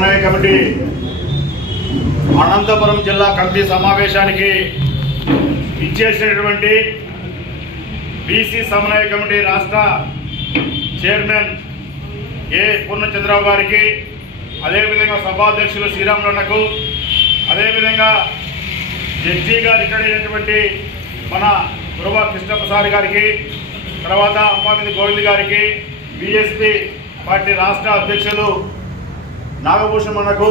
సమన్వయ కమిటీ అనంతపురం జిల్లా కమిటీ సమావేశానికి ఇచ్చేసినటువంటి బీసీ సమన్వయ కమిటీ రాష్ట్ర చైర్మన్ ఏ పూర్ణచంద్రరావు గారికి అదేవిధంగా సభాధ్యక్షులు శ్రీరాములన్నకు అదేవిధంగా జడ్జిగా రిటైర్ అయినటువంటి మన గురువ కృష్ణప్రసాద్ గారికి తర్వాత అంబామిది గోవింద్ గారికి బీఎస్పీ పార్టీ రాష్ట్ర అధ్యక్షులు నాగభూషణ్ అన్నకు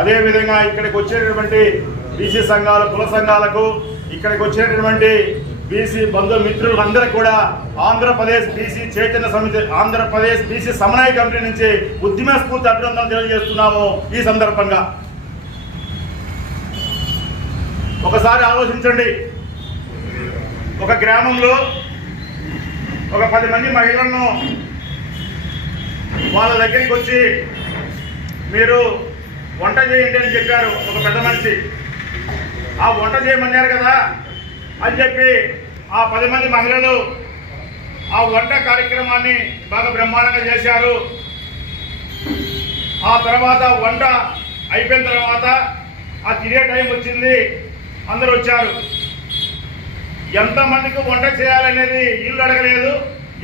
అదేవిధంగా ఇక్కడికి వచ్చేటటువంటి బీసీ సంఘాల కుల సంఘాలకు ఇక్కడికి వచ్చేటటువంటి బీసీ బంధుమిత్రులందరికీ కూడా ఆంధ్రప్రదేశ్ బీసీ చైతన్య సమితి ఆంధ్రప్రదేశ్ బీసీ సమన్వయ కమిటీ నుంచి ఉద్యమ స్ఫూర్తి అభినందనలు తెలియజేస్తున్నాము ఈ సందర్భంగా. ఒకసారి ఆలోచించండి. ఒక గ్రామంలో ఒక పది మంది మహిళలను వాళ్ళ దగ్గరికి వచ్చి మీరు వంట చేయండి అని చెప్పారు ఒక పెద్ద మనిషి. ఆ వంట చేయమన్నారు కదా అని చెప్పి ఆ పది మంది మహిళలు ఆ వంట కార్యక్రమాన్ని బాగా బ్రహ్మాండంగా చేశారు. ఆ తర్వాత వంట అయిపోయిన తర్వాత ఆ తినే టైం వచ్చింది. అందరూ వచ్చారు. ఎంతమందికి వంట చేయాలనేది వీళ్ళు అడగలేదు.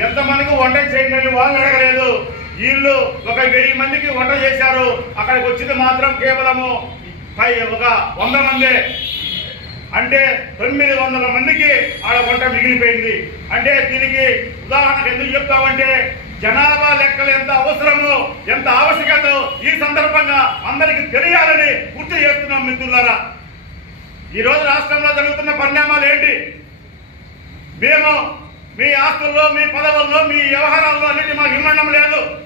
ఎంతమందికి వంట చేయండి వాళ్ళు అడగలేదు. వీళ్ళు ఒక వెయ్యి మందికి వంట చేశారు. అక్కడికి వచ్చింది మాత్రం కేవలము పై- ఒక వంద మంది. అంటే తొమ్మిది వందల మందికి ఆడ వంట మిగిలిపోయింది. అంటే దీనికి ఉదాహరణకు ఎందుకు చెప్తామంటే జనాభా లెక్కలు ఎంత అవసరమో ఎంత ఆవశ్యకత ఈ సందర్భంగా అందరికి తెలియాలని గుర్తు చేస్తున్నాం మిత్రులారా. ఈరోజు రాష్ట్రంలో జరుగుతున్న పరిణామాలు ఏంటి? మేము మీ ఆస్తుల్లో మీ పదవుల్లో మీ వ్యవహారాల్లో అన్నిటి మాకు ఇమ్మడం లేదు.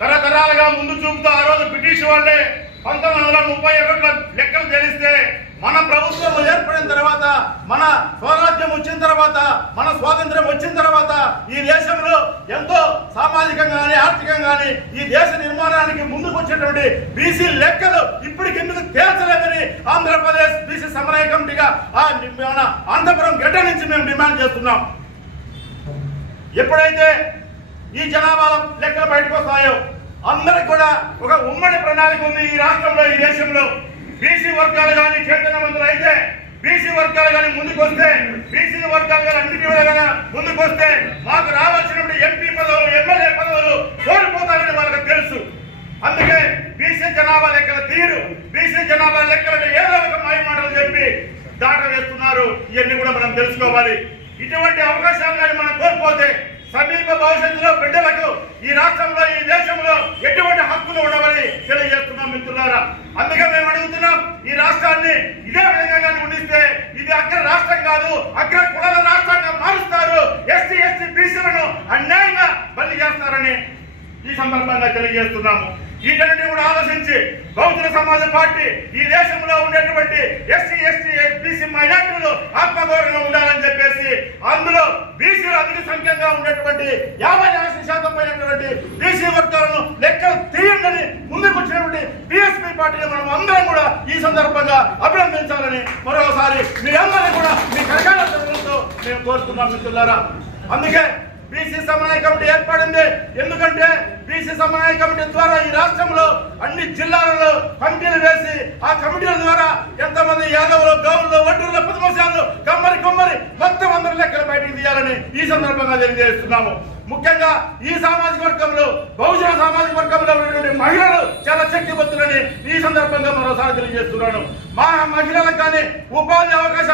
తరతరాలుగా ముందు చూపుతూ ఆ రోజు బ్రిటిష్ వాళ్ళే పంతొమ్మిది వందల ముప్పై ఒకటిలో లెక్కలు తెలిస్తే మన ప్రభుత్వం ఏర్పడిన తర్వాత మన స్వరాజ్యం వచ్చిన తర్వాత మన స్వాతంత్ర్యం వచ్చిన తర్వాత ఈ దేశంలో ఎంతో సామాజికంగా కానీ ఆర్థికంగా కానీ ఈ దేశ నిర్మాణానికి ముందుకు వచ్చేటువంటి బీసీ లెక్కలు ఇప్పటికి ఎందుకు తేల్చలేదని ఆంధ్రప్రదేశ్ బీసీ సమన్వయ కమిటీగా ఆ మన అనంతపురం గడ్డ నుంచి మేము డిమాండ్ చేస్తున్నాం. ఎప్పుడైతే ఈ జనాభా లెక్కలు బయటకు వస్తాయో? అందరికి కూడా ఒక ఉమ్మడి ప్రణాళిక ఉంది ఈ రాష్ట్రంలో ఈ దేశంలో. బీసీ వర్గాలు కానీ చైతన్యవంతులు అయితే బీసీ వర్గాలు కానీ ముందుకు వస్తే బీసీ వర్గాలు కానీ అన్నిటి విధాలుగా ముందుకు వస్తే మాకు రావాల్సినటువంటి ఎంపీ పదవులు ఎమ్మెల్యే పదవులు కోల్పోతారని వాళ్ళకి తెలుసు. అందుకే బీసీ జనాభా లెక్కల తీరు బీసీ జనాభా లెక్కలు ఏదో ఒక మాయ మాటలు చెప్పి దాట వేస్తున్నారు ఇవన్నీ కూడా మనం తెలుసుకోవాలి. ఇటువంటి అవకాశాలు కానీ మనం కోల్పోతే సమీప భవిష్యత్తులో బిడ్డలకు ఈ రాష్ట్రంలో ఈ దేశంలో ఎటువంటి హక్కులు ఉండవని తెలియజేస్తున్నాం మిత్రులారా. అందుకే మేము అడుగుతున్నాం ఈ రాష్ట్రాన్ని ఇదే విధంగా ఉండిస్తే ఇది అగ్ర రాష్ట్రం కాదు అగ్ర కులాల రాష్ట్రంగా మారుస్తారు. ఎస్టీ ఎస్టీ బీసీలను అన్యాయంగా బలి చేస్తారని ఈ సందర్భంగా తెలియజేస్తున్నాము. వీటన్నిటిని కూడా ఆలోచించి బహుజన సమాజ పార్టీ ఈ దేశంలో ఉండేటువంటి ఎస్సీ ఎస్టీ బీసీ మైనార్టీలు ఆత్మగౌరవంగా ఉండాలని చెప్పేసి అందులో బీసీలు అధిక సంఖ్యంగా ఉండేటువంటి యాభై నాలుగు శాతం పైనటువంటి బీసీ వర్గాలను లెక్కలు తీయండి ముందుకు వచ్చినటువంటి బిఎస్పీ పార్టీని మనం అందరం కూడా ఈ సందర్భంగా అభినందించాలని మరోసారి మీ అందరినీ కూడా మీ కరకాల మేము కోరుతున్నాం మిత్రులారా. అందుకే బీసీ సమన్వయ కమిటీ ఏర్పడింది. ఎందుకంటే బీసీ సమన్వయ కమిటీ ద్వారా ఈ రాష్ట్రంలో అన్ని జిల్లాలలో కమిటీలు వేసి ఆ కమిటీల ద్వారా ఎంతమంది యాదవులు గౌరులు ఒడ్డుల పద్మశాలు కమ్మరి కొమ్మరి మొత్తం అందరి లెక్కలు బయటికి తీయాలని ఈ సందర్భంగా తెలియజేస్తున్నాము. ముఖ్యంగా ఈ సామాజిక వర్గంలో బహుజన సామాజిక వర్గంలో ఉన్నటువంటి మహిళలు చాలా శక్తివంతులని ఈ సందర్భంగా మరోసారి తెలియజేస్తున్నాను. మా మహిళలకు కానీ ఉపాధి అవకాశాలు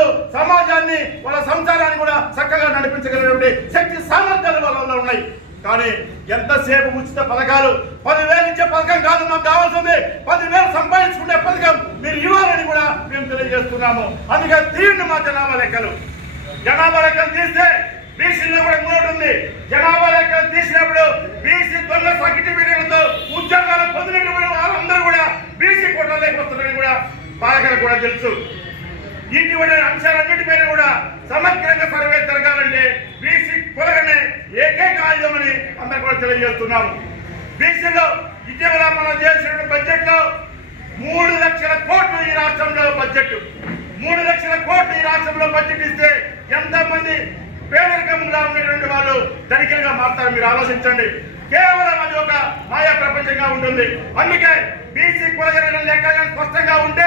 వాళ్ళు సమాజాన్ని వాళ్ళ సంసారాన్ని కూడా చక్కగా నడిపించగలిగినటువంటి శక్తి సామర్థ్యాలు వాళ్ళలో ఉన్నాయి. కానీ ఎంతసేపు ఉచిత పథకాలు? పదివేలు ఇచ్చే పథకం కాదు మాకు కావాల్సింది. పదివేలు సంపాదించుకునే పథకం మీరు ఇవ్వాలని కూడా మేము తెలియజేస్తున్నాము. అందుకే తీయండి మా జనాభా లెక్కలు. జనాభా లెక్కలు తీస్తే బీసీలో కూడా ఇంకోటి ఉంది. జనాభా లెక్కలు తీసినప్పుడు బీసీ దొంగ సర్టిఫికెట్లతో ఉద్యోగాలు పొందినటువంటి వాళ్ళందరూ కూడా బీసీ కోటాలోకి వస్తున్నారని కూడా పాలకులకు కూడా తెలుసు. ఇటువంటి అంశాలన్నిటిపైన కూడా సమగ్రంగా సర్వే జరగాలంటే బీసీ కులగనే ఏకైక ఆయుధమని అందరు కూడా తెలియజేస్తున్నాము. బీసీలో ఇటీవల మనం చేసిన బడ్జెట్లో మూడు లక్షల కోట్లు ఈ రాష్ట్రంలో బడ్జెట్. మూడు లక్షల కోట్లు ఈ రాష్ట్రంలో బడ్జెట్ ఇస్తే ఎంతమంది పేదరికంగా ఉన్నటువంటి వాళ్ళు ధనికంగా మారుతారు మీరు ఆలోచించండి. కేవలం అది ఒక మాయా ప్రపంచంగా ఉంటుంది. అందుకే బీసీ కులగల లెక్క స్పష్టంగా ఉంటే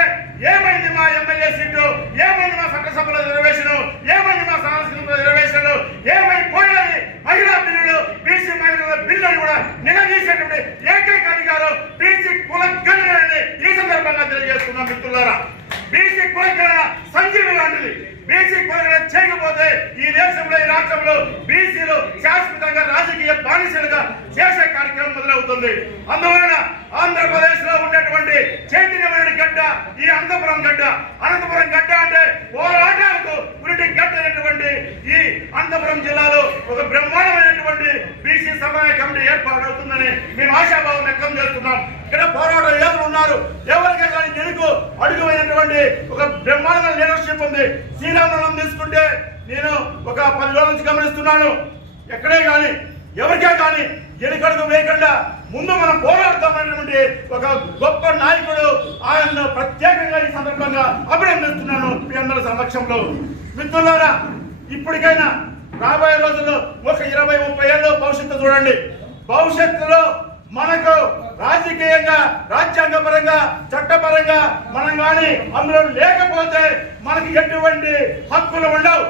ఏమైంది మా ఎమ్మెల్యే సీటు? ఏమైంది మా చట్టసభల రిజర్వేషన్? ఏమైంది మా సాంస్కృతిక రిజర్వేషన్? పోయినది మహిళా బిల్లులు బీసీ మహిళల బిల్లులు కూడా నిలదీసేటువంటి ఏకైక అధికారం బీసీ కుల ఈ సందర్భంగా తెలియజేస్తున్నాం మిత్రులారా. బీసీ కులగణ సంజీవి లాంటిది. బీసీ కులగణ చేయకపోతే ఈ దేశంలో ఈ రాష్ట్రంలో బీసీలు శాశ్వతంగా రాజకీయ బానిసలుగా చేసే కార్యక్రమం మొదలవుతుంది. అందువలన ఆంధ్రప్రదేశ్లో ఉన్నటువంటి చైతన్యమైన గడ్డ ఈ అనంతపురం గడ్డ. అనంతపురం గడ్డ అంటే పోరాటాలకు ఉన్నటి గడ్డ అయినటువంటి ఈ అనంతపురం జిల్లాలో ఒక బ్రహ్మాండమైనటువంటి బీసీ సమన్వయ కమిటీ ఏర్పాటవుతుందని మేము ఆశాభావం వ్యక్తం చేస్తున్నాం. ఇక్కడ పోరాట యోధులు ఉన్నారు? ఎవరికైనా కానీ ఎందుకు అడుగుమైనటువంటి ఒక బ్రహ్మాండమైన లీడర్షిప్ ఉంది? శ్రీరామనం తీసుకుంటే నేను ఒక పది రోజుల నుంచి గమనిస్తున్నాను. ఎక్కడే కానీ ఎవరికే కానీ ఎనుకడుగు వేయకుండా ముందు మనం పోరాడతామనేటువంటి ఒక గొప్ప నాయకుడు ఆయన ప్రత్యేకంగా ఈ సందర్భంగా అభినందిస్తున్నాను మీ అందరి సమక్షంలో. మిత్రులారా ఇప్పటికైనా రాబోయే రోజుల్లో ఒక ఇరవై ముప్పై ఏళ్ళు భవిష్యత్తు చూడండి. భవిష్యత్తులో మనకు రాజకీయంగా రాజ్యాంగపరంగా చట్టపరంగా మనం కానీ అందులో లేకపోతే మనకి ఎటువంటి హక్కులు ఉండవు.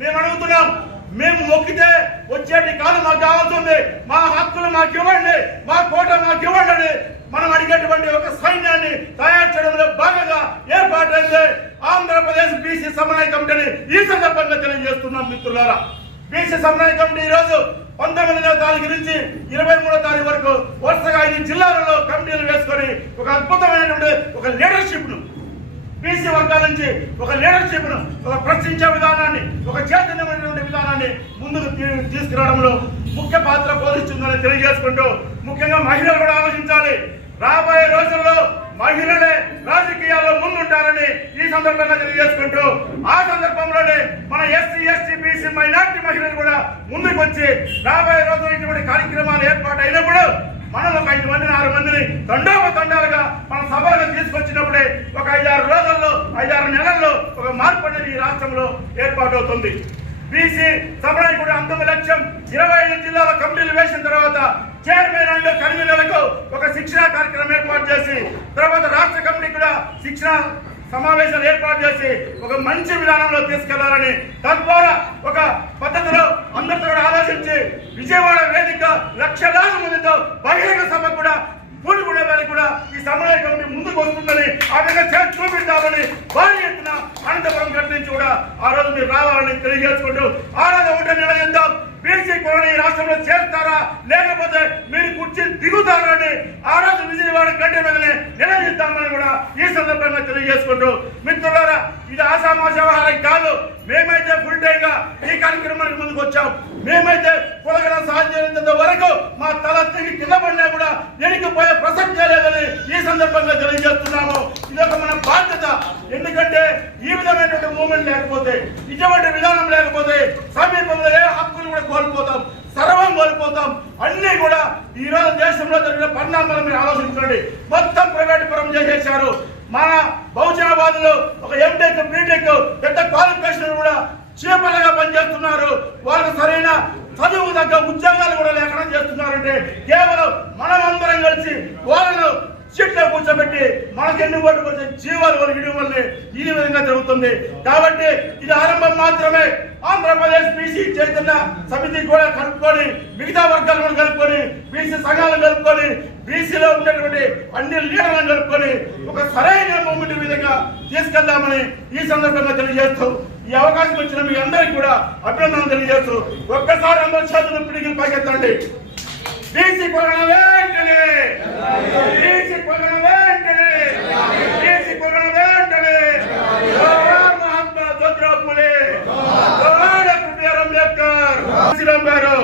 మేము అడుగుతున్నాం మేము మొక్కితే వచ్చేటి కాదు మాకు కావాల్సింది మా హక్కులు మాకు ఇవ్వండి మా కోట మాకు ఇవ్వండి అని మనం అడిగేటువంటి ఒక సైన్యాన్ని తయారు చేయడంలో భాగంగా ఏర్పాటైంది ఆంధ్రప్రదేశ్ బీసీ సమన్వయ కమిటీని ఈ సందర్భంగా తెలియజేస్తున్నాం మిత్రులారా. బీసీ సమన్వయ కమిటీ ఈ రోజు పంతొమ్మిదవ తారీఖు నుంచి ఇరవై మూడో తారీఖు వరకు వరుసగా ఈ జిల్లాలలో కమిటీలు వేసుకొని ఒక అద్భుతమైనటువంటి ఒక లీడర్షిప్ను బీసీ వర్గాల నుంచి ఒక లీడర్షిప్ను ఒక ప్రశ్నించే విధానాన్ని ఒక చైతన్యమైనటువంటి విధానాన్ని ముందుకు తీసుకురావడంలో ముఖ్య పాత్ర పోషిస్తుందని తెలియజేసుకుంటూ ముఖ్యంగా మహిళలు కూడా ఆలోచించాలి. రాబోయే రోజుల్లో మహిళలే రాజకీయాల్లో ముందుంటారని ఈ సందర్భంగా తెలియజేసుకుంటూ ఆ సందర్భంలోనే మన ఎస్సీ ఎస్టీ బీసీ మైనార్టీ మహిళలు కూడా ముందుకు వచ్చి రాబోయే రోజులు ఇటువంటి కార్యక్రమాలు ఏర్పాటు అయినప్పుడు మనం ఒక ఐదు మందిని ఆరు మందిని తండోప తండాలుగా మన సభలకు తీసుకొచ్చినప్పుడే ఒక ఐదారు రోజుల్లో ఐదారు నెలల్లో ఒక మార్పు అనేది ఈ రాష్ట్రంలో ఏర్పాటవుతుంది. బీసీ సభలో కూడా అంతిమ లక్ష్యం ఇరవై ఐదు జిల్లాల కమిటీలు వేసిన తర్వాత చైర్మన్ అండ్ కన్వీనర్లకు ఒక శిక్షణ కార్యక్రమం ఏర్పాటు చేసి తర్వాత రాష్ట్ర కమిటీ కూడా శిక్షణ సమావేశాలు ఏర్పాటు చేసి ఒక మంచి విధానంలో తీసుకెళ్ళాలని తద్వారా ఒక పద్ధతిలో అందరితో కూడా ఆలోచించి విజయవాడ వేదిక లక్షలాది మందితో బహిరంగ సభ కూడా పూనుకునేదానికి కూడా ఈ సమన్వయ కమిటీ ముందుకు వస్తుందని ఆ విధంగా చేసి చూపిద్దామని భారీ ఎత్తున అనంతపురం గడ్డ నుంచి కూడా ఆ రోజు మీరు రావాలని తెలియజేసుకుంటూ ఆ రోజు ఒకటి నిర్ణయిద్దాం. బీసీ కొరని ఈ రాష్ట్రంలో చేస్తారా? లేకపోతే మీరు కుర్చీ దిగుతారని ఆ రోజు విజయవాడ గడ్డ మీదనే నిర్ణయిద్దామని కూడా ఈ సందర్భంగా తెలియజేసుకుంటూ మిత్రులారా ఇది ఆశామాశ వ్యవహారం కాదు. మేమైతే ఫుల్ టైం గా ఈ కార్యక్రమానికి ముందుకు వచ్చాం. మేమైతే కులగడ సాధ్యమైనంత వరకు మా తల తిరిగి కింద పడినా కూడా ఎనికిపోయే ప్రసక్తే లేదని ఈ సందర్భంగా తెలియజేస్తున్నాము. ఇదొక మన బాధ్యత. ఎందుకంటే ఈ విధమైనటువంటి మూమెంట్ లేకపోతే ఇటువంటి విధానం లేకపోతే సమీపంలో ఏ హక్కులు కూడా కోల్పోతాం. సర్వం కోల్పోతాం. అన్ని కూడా ఈ రోజు దేశంలో జరిగిన పరిణామాలను మీరు ఆలోచించండి. మొత్తం ప్రైవేట్ పరం చేసేశారు. మన బహుజనవాదులు ఒక ఎంటెక్ బీటెక్ పెద్ద క్వాలిఫికేషన్ కూడా చేపలగా పనిచేస్తున్నారు. వాళ్ళకి సరైన చదువు తగ్గ ఉద్యోగాలు కూడా లేకుండా చేస్తున్నారంటే కేవలం మనమందరం కలిసి వాళ్ళను సీట్లో కూర్చోబెట్టి మనకి ఎన్ని వచ్చే జీవాలు వాళ్ళు ఇవ్వడం వల్లే ఈ విధంగా జరుగుతుంది. కాబట్టి ఇది ఆరంభం మాత్రమే. ఆంధ్రప్రదేశ్ బీసీ చైతన్య సమితి కూడా కలుపుకొని మిగతా వర్గాలను కలుపుకొని బీసీ సంఘాలను కలుపుకొని బీసీలో ఉన్నటువంటి అన్ని లీడర్లను కలుపుకొని ఒక సరైన మూమెంట్ విధంగా తీసుకెళ్దామని ఈ సందర్భంగా తెలియజేస్తూ ఈ అవకాశం ఇచ్చిన మీ అందరికీ కూడా అభినందనలు తెలియజేస్తూ ఒక్కసారి అందరి చేతులు పిడికి పైకెత్తండి. బీసీ కొరణ వెంటనే! బీసీ కొరణ వెంటనే! బీసీ కొరణ వెంటనే! మహాత్మా జ్యోతిరావు ఫులే జవహర్ అంబేద్కర్! శ్రీరామ్ గారు!